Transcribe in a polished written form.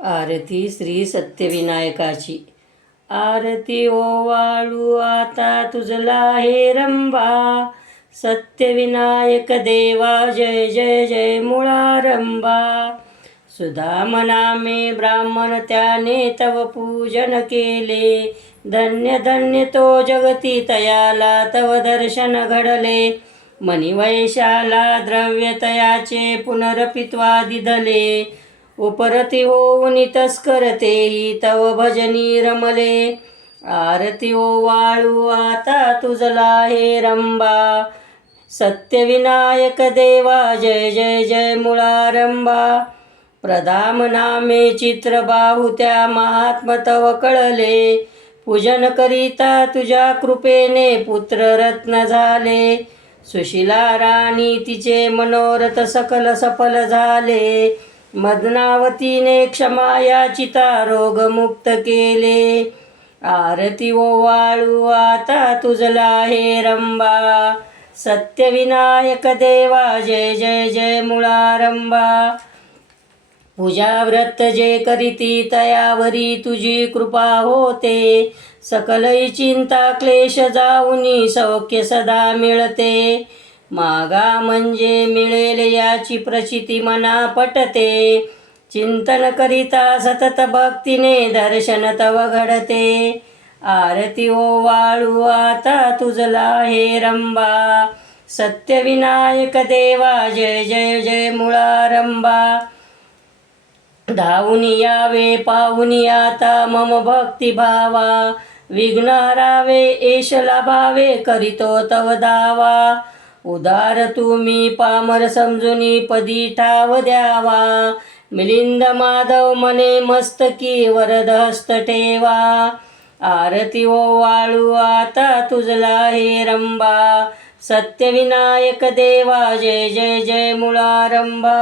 आरती श्री सत्यविनायकाची। आरती ओवाळू आता तुझला हे रंबा, सत्यविनायक देवा जय जय जय मुळारंबा। सुदामना में ब्राह्मण त्याने तव पूजन केले, धन्य धन्य तो जगती तयाला तव दर्शन घडले। मणिवैशाला द्रव्य तयाचे पुनरपित्वा दिधले, उपरती होऊन तस्कर तेही तव भजनी रमले। आरती ओवाळू आता तुझला हे रंबा, सत्यविनायक देवा जय जय जय मुळारंबा। प्रधाम नामे चित्र बाहू त्या महात्म तव कळले, पूजन करिता तुझ्या कृपेने पुत्र रत्न झाले। सुशिला राणी तिचे मनोरथ सकल सफल झाले, मदनावतीने क्षमा याचिता रोग मुक्त केले। आरती ओवाळू आता तुझला हे रंबा, सत्यविनायक देवा जय जय जय मुळारंबा। पूजा व्रत जे करीती तयावरी तुझी कृपा होते, सकलही चिंता क्लेश जाऊनी सौख्य सदा मिळते। मागा म्हणजे मिळेल याची प्रचिती मना पटते, चिंतन करिता सतत भक्तीने दर्शन तव घडते। आरती ओवाळू आता तुझला हे रंबा, सत्यविनायक देवा जय जय जय मुळारंबा। धावून यावे पाहून आता मम भक्ती भावा, विघ्न हरावे एश लाभावे करीतो तव दावा। उदार तुम्ही पामर समजुनी पदी ठाव द्यावा, मिलिंद माधव मने मस्तकी वरद हस्त ठेवा। आरती ओवाळू आता तुझला हे रंबा, सत्यविनायक देवा जय जय जय मुळारंबा।